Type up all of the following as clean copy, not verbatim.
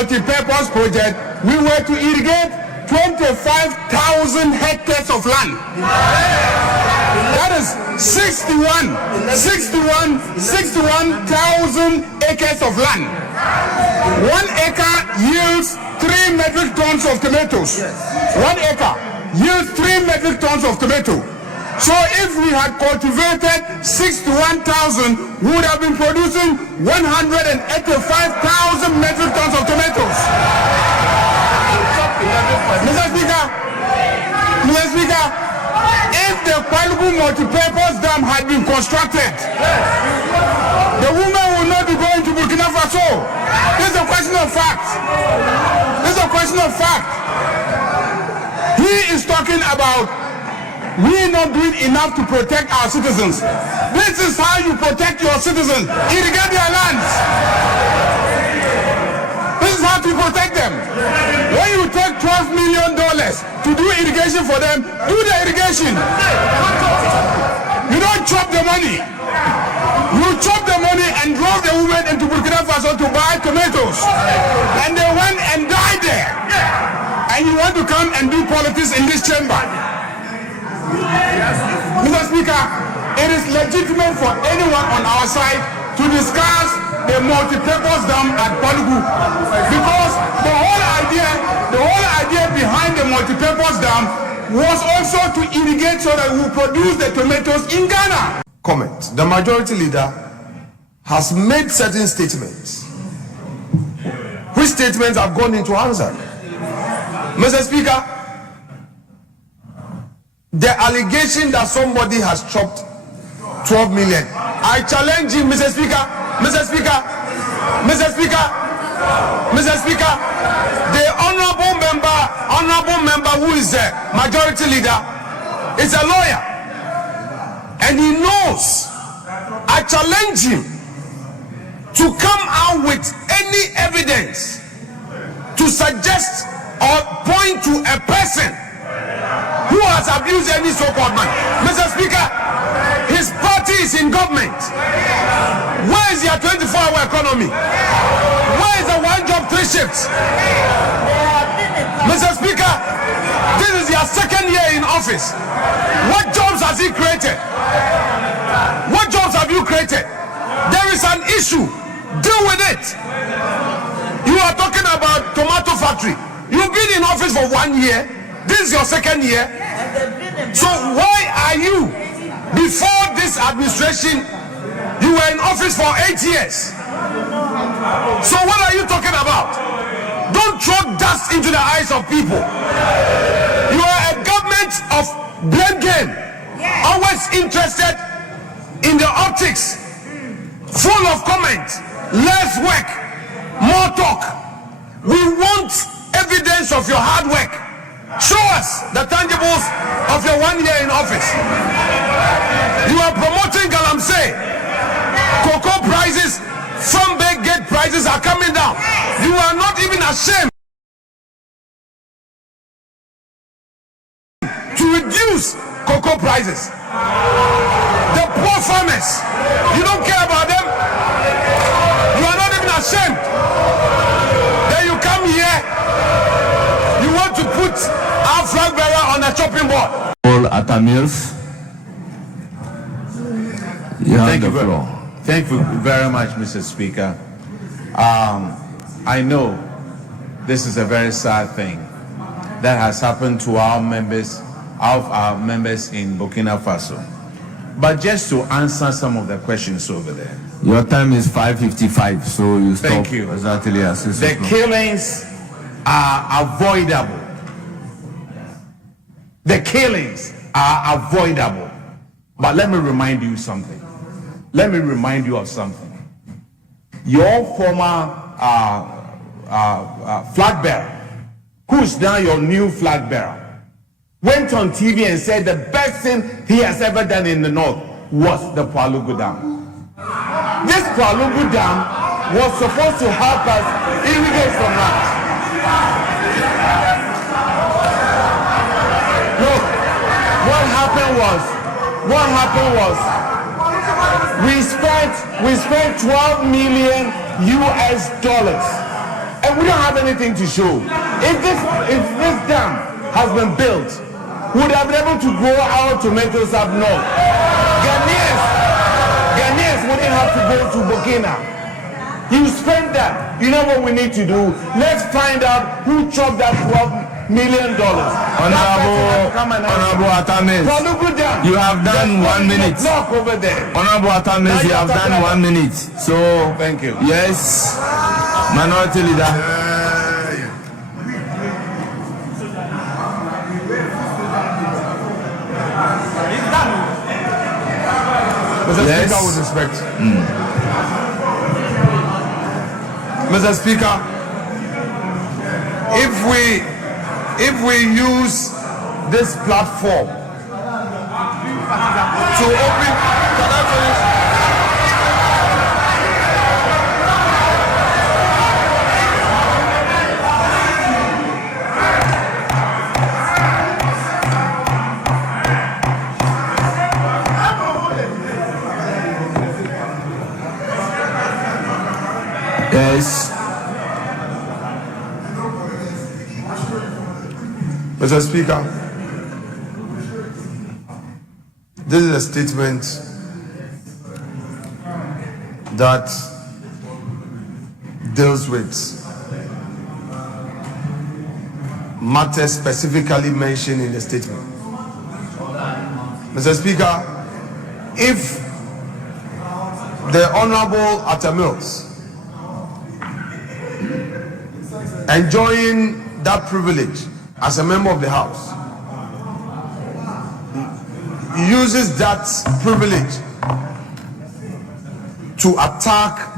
multi-purpose project, we were to irrigate 25,000 hectares of land. That is 61,000 acres of land. 1 acre yields 3 metric tons of tomatoes. 1 acre yields 3 metric tons of tomato. So if we had cultivated 61,000, we would have been producing 185,000 metric tons of tomatoes. Mr. Speaker, if the Kwaku multi-purpose dam had been constructed, the women would not be going to Burkina Faso. This is a question of fact. This is a question of fact. He is talking about we not doing enough to protect our citizens. This is how you protect your citizens. Irrigate their lands. This is how to protect them. When you take $12 million to do irrigation for them, do the irrigation. You don't chop the money. You chop the money and drove the women into Burkina Faso to buy tomatoes. And they went and died there. And you want to come and do politics in this chamber. Mr. Speaker, it is legitimate for anyone on our side to discuss the multi-purpose dam at Kwaku, because the whole idea behind the multi-purpose dam was also to irrigate so that we produce the tomatoes in Ghana. Comment. The majority leader has made certain statements, which statements have gone into answer. Mr. Speaker, the allegation that somebody has chopped 12 million, I challenge him, Mr. Speaker, Mr. Speaker, Mr. Speaker, Mr. Speaker, the honorable member who is the majority leader is a lawyer, and he knows. I challenge him to come out with any evidence to suggest or point to a person who has abused any so-called man. Mr. Speaker, his party is in government. Where is your 24-hour economy? Where is the one job, 3 shifts? Mr. Speaker, this is your 2nd year in office. What jobs has he created? What jobs have you created? There is an issue. Deal with it. You are talking about tomato factory. You've been in office for 1 year. This is your 2nd year. So why are you, before this administration, you were in office for 8 years? So what are you talking about? Don't throw dust into the eyes of people. You are a government of blame game, always interested in the optics, full of comments, less work, more talk. We want evidence of your hard work. Show us the tangibles of your 1 year in office. You are promoting galamsey. Cocoa prices, farm bake gate prices are coming down. You are not even ashamed to reduce cocoa prices. The poor farmers, you don't care about them. You are not even ashamed. Then you come here, you want to put our flag bearer on a chopping board. All Atta Mills, you have the floor. Thank you very much, Mr. Speaker. I know this is a very sad thing that has happened to our members in Burkina Faso. But just to answer some of the questions over there. Your time is 5:55, so you stop. Thank you. Exactly. The killings are avoidable. The killings are avoidable. But let me remind you something. Let me remind you of something. Your former flag bearer, who's now your new flag bearer, went on TV and said the best thing he has ever done in the north was the Kwaku Dam. This Kwaku Dam was supposed to help us irrigate some land. Look, what happened was we spent $12 million US, and we don't have anything to show. If this dam has been built, we would have been able to grow our tomatoes up north. Ghanaians wouldn't have to go to Burkina. You spend that. You know what we need to do? Let's find out who chopped that $12 million. Honorable Atamis, you have done 1 minute. Knock over there. Honorable Atamis, you have done 1 minute. So, thank you. Yes, Minority Leader. Mr. Speaker, with respect. Mr. Speaker, if we use this platform to open, can I finish? Yes. Mr. Speaker, this is a statement that deals with matters specifically mentioned in the statement. Mr. Speaker, if the Honorable Atta Mills, enjoying that privilege as a member of the House, uses that privilege to attack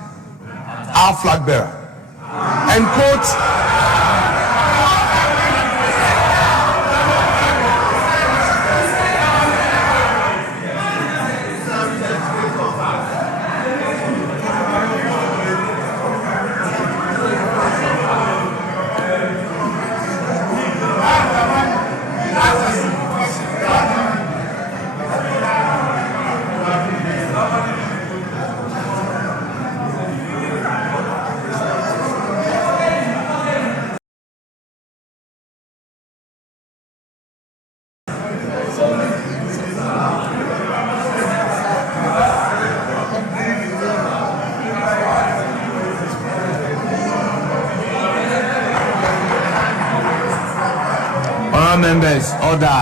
our flag bearer and quote Members, order.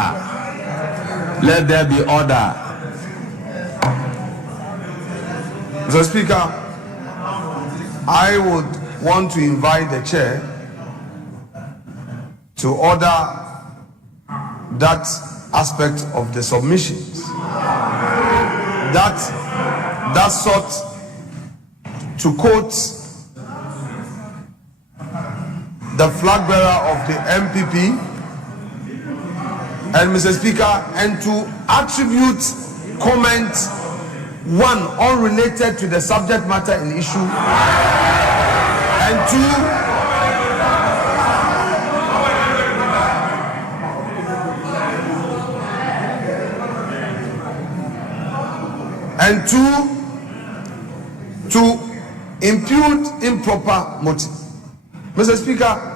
Let there be order. Mr. Speaker, I would want to invite the chair to order that aspect of the submissions that sought to quote the flag bearer of the MPP and Mr. Speaker, and to attribute comment one unrelated to the subject matter in issue, and to impute improper motive. Mr. Speaker,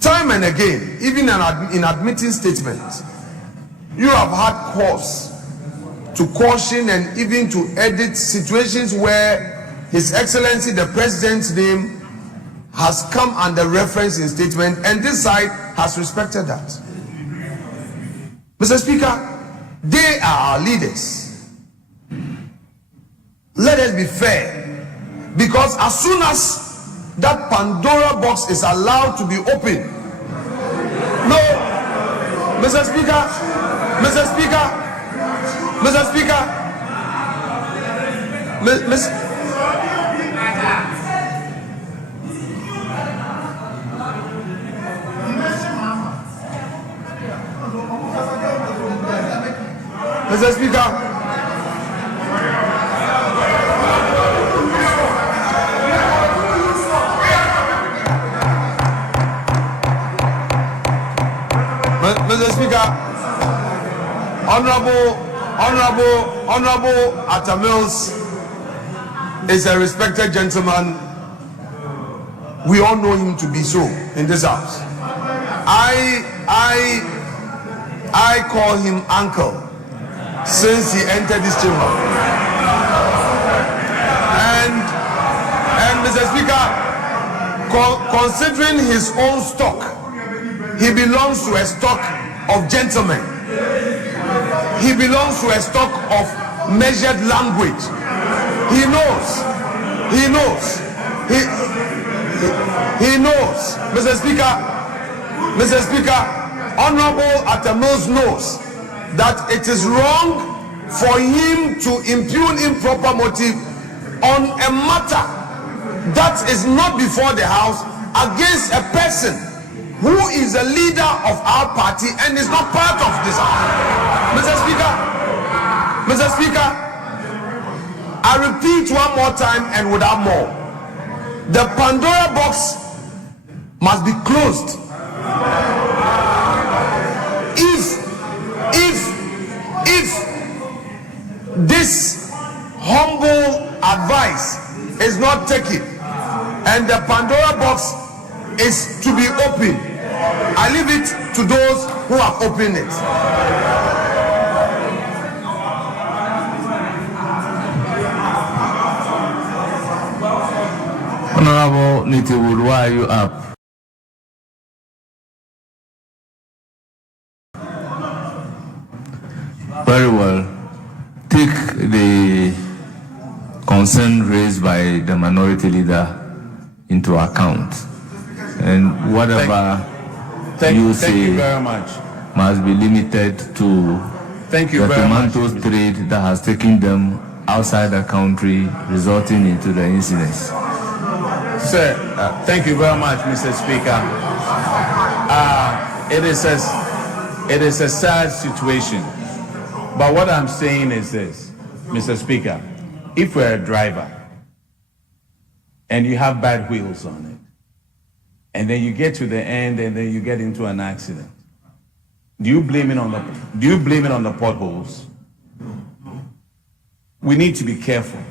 time and again, even in admitting statements, you have had cause to caution and even to edit situations where His Excellency the President's name has come under reference in statement, and this side has respected that. Mr. Speaker, they are our leaders. Let us be fair, because as soon as that Pandora box is allowed to be open, no, Mr. Speaker, Mr. Speaker, Mr. Speaker, Mr. Speaker, Mr. Speaker, Honorable Atta Mills is a respected gentleman We all know him to be so in this house. I call him uncle since he entered this chamber. And Mr. Speaker, considering his own stock, he belongs to a stock of gentlemen. He belongs to a stock of measured language. He knows. He knows. Mr. Speaker, Honorable Atta knows that it is wrong for him to impugn improper motive on a matter that is not before the House against a person who is a leader of our party and is not part of this House. Mr. Speaker, I repeat one more time and without more. The Pandora box must be closed. If this humble advice is not taken and the Pandora box is to be opened, I leave it to those who have opened it. Honorable Nitiwood, why are you up? Very well. Take the concern raised by the minority leader into account, and whatever you say very much. must be limited to the tomatoes trade that has taken them outside the country, resulting into the incidents. Sir, thank you very much, Mr. Speaker. It is a sad situation, but what I'm saying is this, Mr. Speaker. If you're a driver and you have bad wheels on it, and then you get to the end and then you get into an accident, do you blame it on the potholes? We need to be careful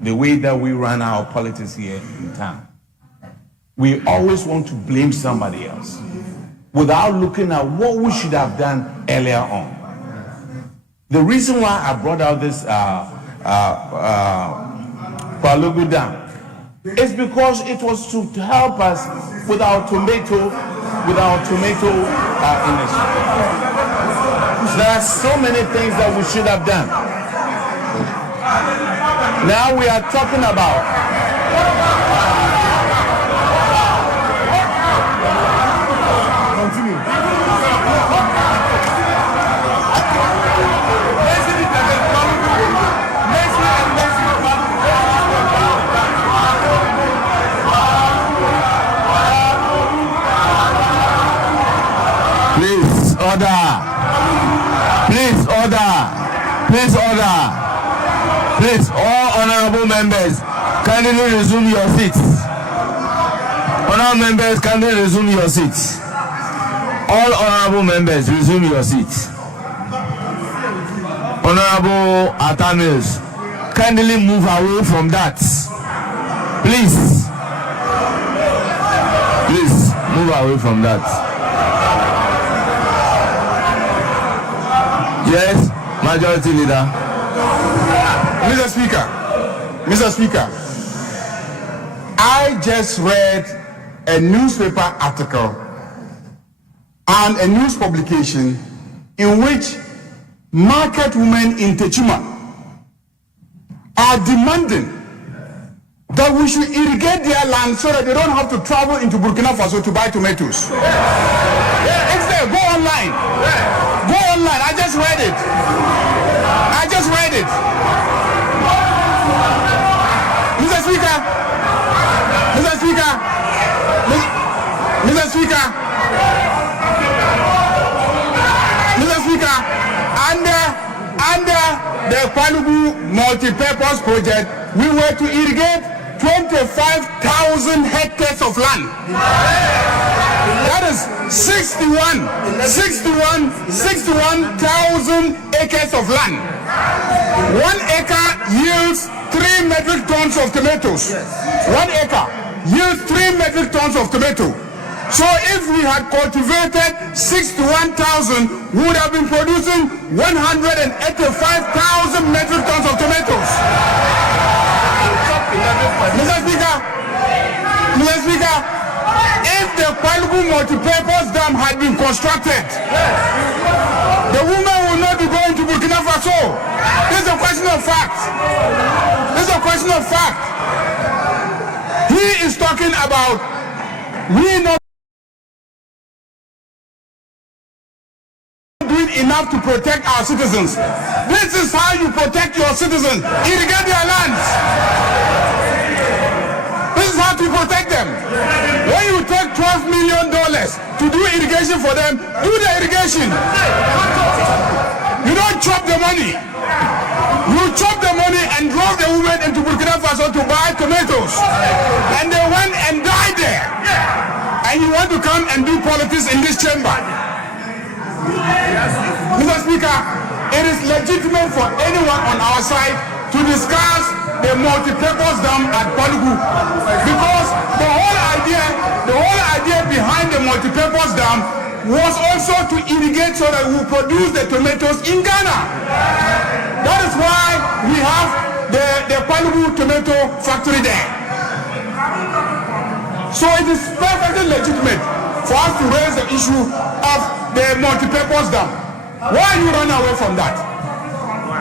the way that we run our politics here in town. We always want to blame somebody else without looking at what we should have done earlier on. The reason why I brought out this Kwaku Dam is because it was to help us with our tomato industry. There are so many things that we should have done. Now we are talking about Please, all honorable members, kindly resume your seats. Honorable members, kindly resume your seats. All honorable members, resume your seats. Honorable Atta, kindly move away from that. Please move away from that. Yes, Majority Leader. Mr. Speaker, I just read a newspaper article and a news publication in which market women in Techuma are demanding that we should irrigate their land so that they don't have to travel into Burkina Faso to buy tomatoes. It's there. Go online. Go online. I just read it. Mr. Speaker, under the Kwaku multi-purpose project, we were to irrigate 25,000 hectares of land. That is 61,000 acres of land. 1 acre yields 3 metric tons of tomatoes. 1 acre. yields 3 metric tons of tomato. So if we had cultivated 6 to 1,000, we would have been producing 185,000 metric tons of tomatoes. Mr. Speaker, if the Kwaku multi-purpose dam had been constructed, the women will not be going to Burkina Faso. This is a question of fact. This is a question of fact. He is talking about we not doing enough to protect our citizens. This is how you protect your citizens. Irrigate their lands. This is how to protect them. When you take $12 million to do irrigation for them, do the irrigation. You don't chop the money. You chop the money and drove the women into Burkina Faso to buy tomatoes. And they went and died there. And you want to come and do politics in this chamber. Mr. Speaker, it is legitimate for anyone on our side to discuss the multi-purpose dam at Kwaku, because the whole idea behind the multi-purpose dam was also to irrigate so that we produce the tomatoes in Ghana. That is why we have the Kwaku tomato factory there. So it is perfectly legitimate for us to raise the issue of the multi-purpose dam. Why you run away from that?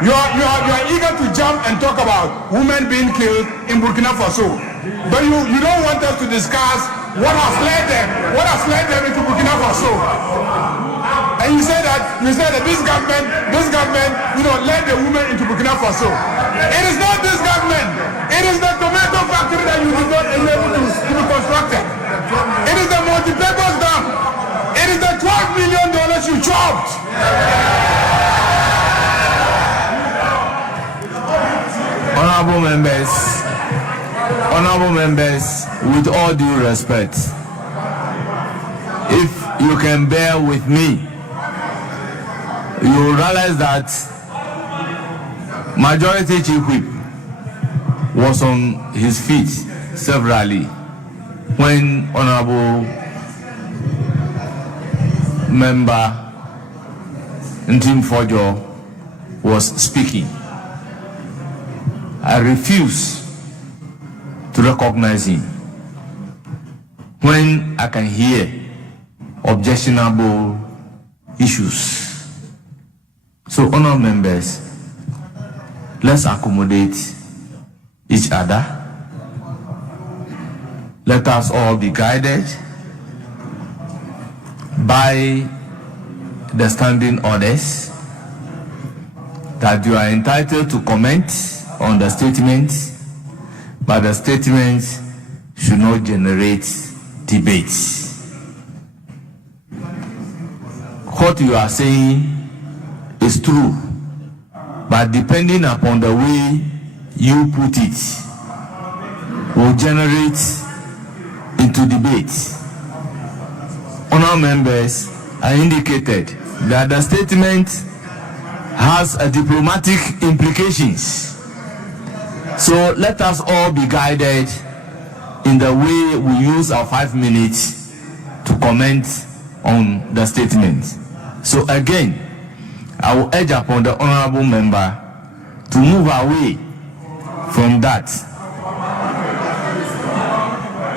You are eager to jump and talk about women being killed in Burkina Faso, but you don't want us to discuss what has led them into Burkina Faso. And you say that this government led the women into Burkina Faso. It is not this government. It is the tomato factory that you did not enable to be constructed. It is the multi-purpose dam. It is the $12 million you chopped. Honorable members, with all due respect, if you can bear with me, you will realize that Majority Chief Whip was on his feet severally when Honorable Member Ntim Fojo was speaking. I refuse to recognize him when I can hear objectionable issues. So, honourable members, let's accommodate each other. Let us all be guided by the standing orders that you are entitled to comment on the statement, but the statement should not generate debates. What you are saying is true, but depending upon the way you put it, will generate into debate. Honourable members, I indicated that the statement has a diplomatic implications. So let us all be guided in the way we use our 5 minutes to comment on the statement. So again, I will urge upon the honorable member to move away from that.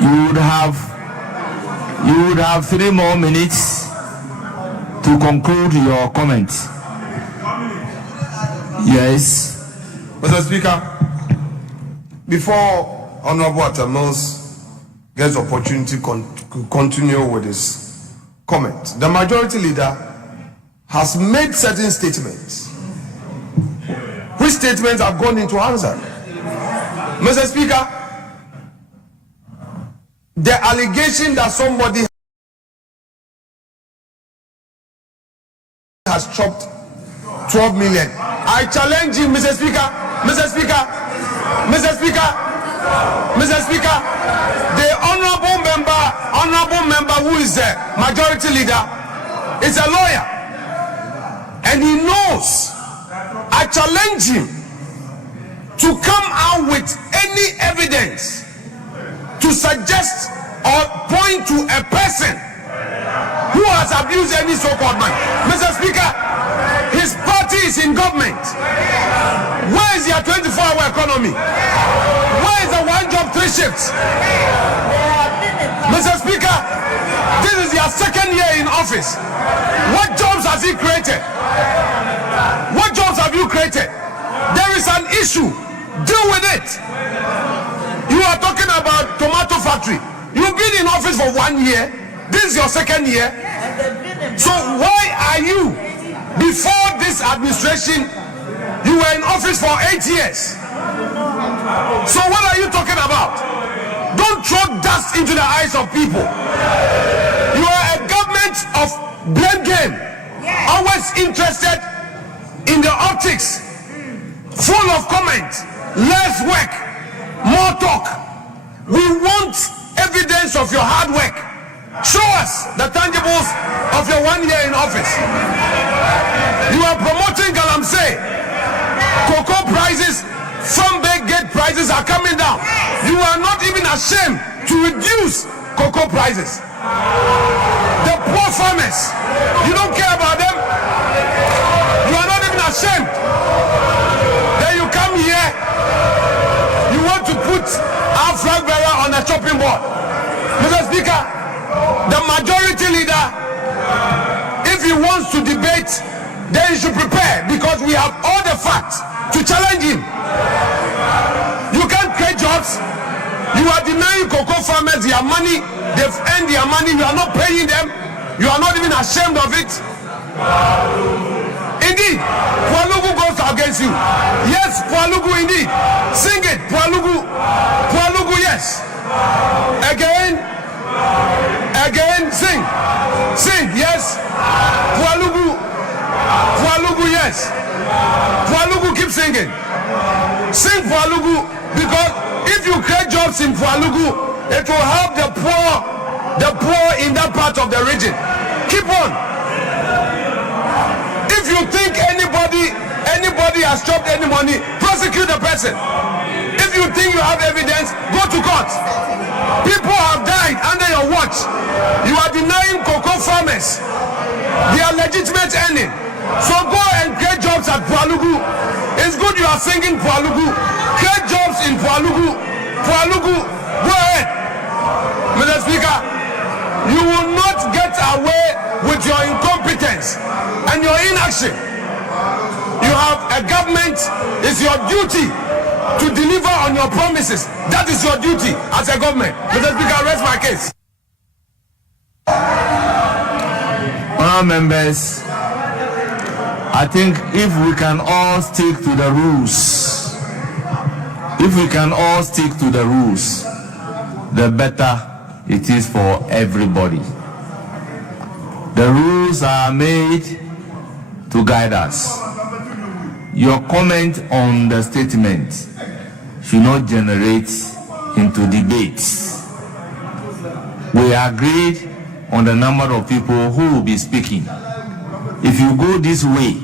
You would have 3 more minutes to conclude your comment. Yes. Mr. Speaker, before Honorable Atta gets opportunity to continue with his comment, the majority leader has made certain statements, which statements have gone into answer. Mr. Speaker, the allegation that somebody has chopped 12 million. I challenge you, Mr. Speaker. Mr. Speaker, the honorable member who is the majority leader is a lawyer, and he knows. I challenge him to come out with any evidence to suggest or point to a person who has abused any so-called man. Mr. Speaker, his party is in government. Where is their 24-hour economy? Where is the one job, 3 shifts? Mr. Speaker, this is their second year in office. What jobs has he created? What jobs have you created? There is an issue. Deal with it. You are talking about tomato factory. You've been in office for 1 year. This is your second year. So why are you, before this administration, you were in office for 8 years? So what are you talking about? Don't throw dust into the eyes of people. You are a government of blame game, always interested in the optics, full of comments, less work, more talk. We want evidence of your hard work. Show us the tangibles of your 1 year in office. You are promoting galamsey. Cocoa prices, some big gate prices are coming down. You are not even ashamed to reduce cocoa prices. The poor farmers, you don't care about them. You are not even ashamed. Then you come here, you want to put our flag bearer on a chopping board. Mr. Speaker, the majority leader, if he wants to debate, then he should prepare, because we have all the facts to challenge him. You can't create jobs. You are denying cocoa farmers their money. They've earned their money. You are not paying them. You are not even ashamed of it. Indeed, Pualugu goes against you. Yes, Pualugu indeed. Sing it, Pualugu. Pualugu, yes. Again, sing. Sing, yes. Pualugu. Pualugu, yes. Pualugu, keep singing. Sing Pualugu, because if you create jobs in Pualugu, it will help the poor in that part of the region. Keep on. If you think anybody has chopped any money, prosecute the person. If you think you have evidence, go to court. People have died under your watch. You are denying cocoa farmers their legitimate earning. So go and create jobs at Pualugu. It's good you are singing Pualugu. Create jobs in Pualugu. Pualugu, go ahead. Mr. Speaker, you will not get away with your incompetence and your inaction. You have a government. It's your duty to deliver on your promises. That is your duty as a government. Mr. Speaker, I rest my case. Honourable members, I think if we can all stick to the rules, the better it is for everybody. The rules are made to guide us. Your comment on the statement should not generate into debates. We agreed on the number of people who will be speaking. If you go this way,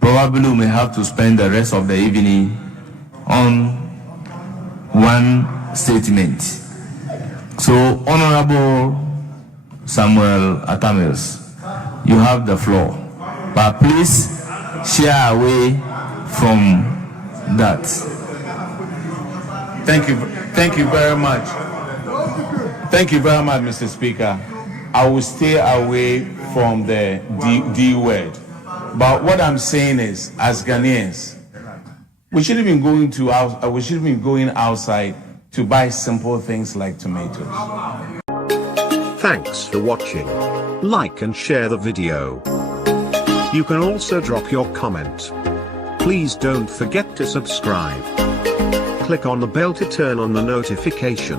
probably we may have to spend the rest of the evening on one statement. So, Honorable Samuel Atamils, you have the floor. But please share away from that. Thank you very much. Thank you very much, Mr. Speaker. I will stay away from the D word. But what I'm saying is, as Ghanaians, we should have been going outside to buy simple things like tomatoes. Thanks for watching. Like and share the video. You can also drop your comment. Please don't forget to subscribe. Click on the bell to turn on the notification.